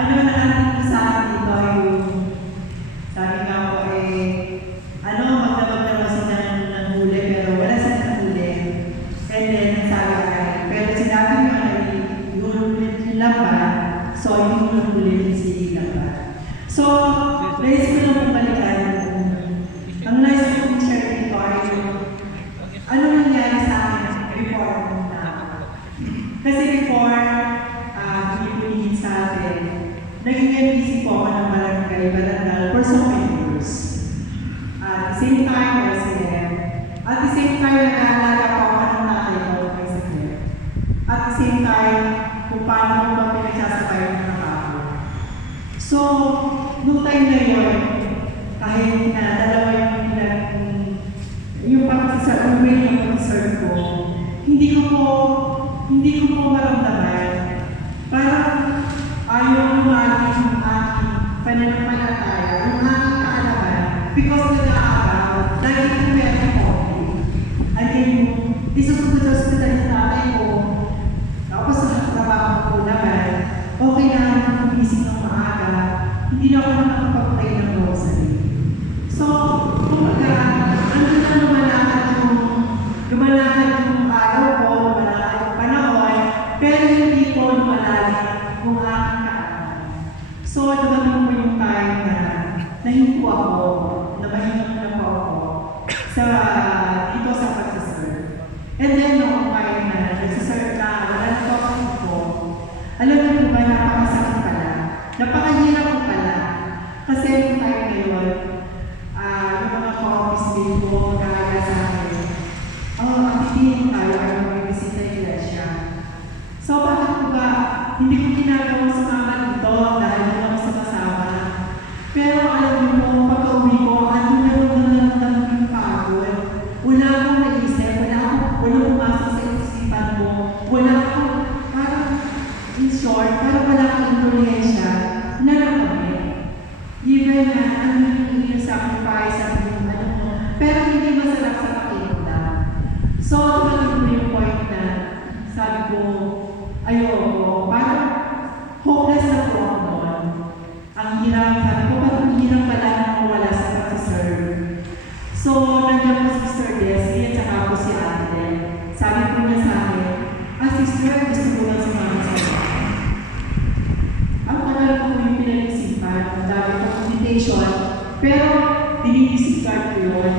ano na natin sa akin dito yung sabi nga ko magdamag na sila ng huli pero wala sila ng huli. And then, sabi ay, pero sinabi nga yung lamba, so yung huli si lamba. So, naisip ko lang balikan. Ang naisip ko share dito ay ano nangyari sa akin before na. Kasi before, pinipunihin sa atin, naging MPC po ako ng barangay for so many years. At the same time, resident. At the same time, nag-aalaga po ako ng tatay ko, resident. At the same time, kung paano ko ba pinagsasabay ng trabaho. So, noong time na yun, kahit na dalawa yung pag-serve ko, hindi ko po maramdaman. Parang ayaw yung aking pananampalataya, yung aking kaalaman, because nag-aaraw, dahil yung meron ko. Again, isusunod sa hospital yung tatay ko, tapos sa trabaho ko naman, okay na gumising ng maaga, hindi na ako nakapag-play ng rosary. So, kumbaga, ano na lumalakad yung araw ko, lumalakad yung panahon, pero hindi ko lumalakad yung aking kaalaman. So, dumating po yung time na nahinto ako, nabahingan na po ako dito sa pagsaserve. And then, noong time na nagsaserve na, wala na po ako, alam niyo po ba, napakasakit pala. Napakahirap po pala. Kasi yung time na yun, yung mga ka-office din po, kaya sa akin, atitiin tayo ay mag-visita yung iglesia. So, bakit po ba, hindi ko ginagawa sa mga dito dahil wala ko sa kasama. Pero alam niyo po, pag-uwi ko, ano na yung pagod. Wala akong naisip, wala pumasok sa isipan mo, wala akong, parang, in short, parang wala akong influensya na nakamit. Even na, ano yung sacrifice, pero hindi masarap sa pakiramdam. So, tumating ko yung point na, sabi ko, ayoko, parang hopeless na po ako noon. Ang hirap, sabi ko, parang hirap pala na mawala sa pag-serve. So, nandiyan po si Sister Desiree at saka po si Ate. Sabi po niya sa akin, Sister, gusto ko lang sumama sa iyo. Ang tagal ko yung pinag-isipan, ang dami ko invitation, pero dinidiscard ko yun.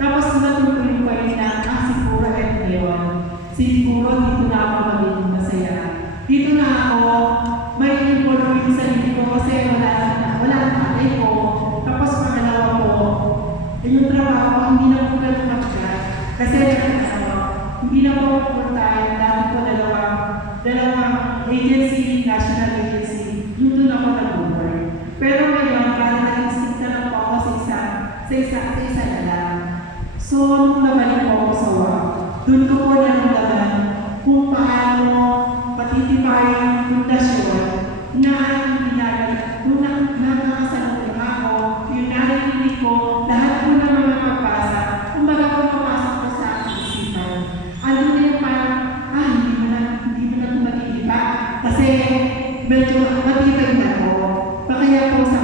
Tapos tumating ko yung point na, siguro at ngayon, siguro dito na ako magiging masaya. Dito na ako, may involve yung sarili ko kasi wala ang tatay ko. Tapos pangalawa ko, yung trabaho, hindi na po nagpapagkat. Kasi hindi na po full time, dati po dalawang agency, national agency, doon ako nag-work. Pero ngayon, parang nag-stick na lang po ako sa isa na lang. So, nung nabalik po ako sa work, doon ko po naramdaman kung paano patitibay ang pundasyon na kung nakakasalunod ako, yung narinig ko, lahat ko na mga pagpasa, kung baga ko mapasok ko sa aking isipan. Ano na yung parang, hindi mo na ito mag-iiba kasi medyo matibay na ako. Kaya po sa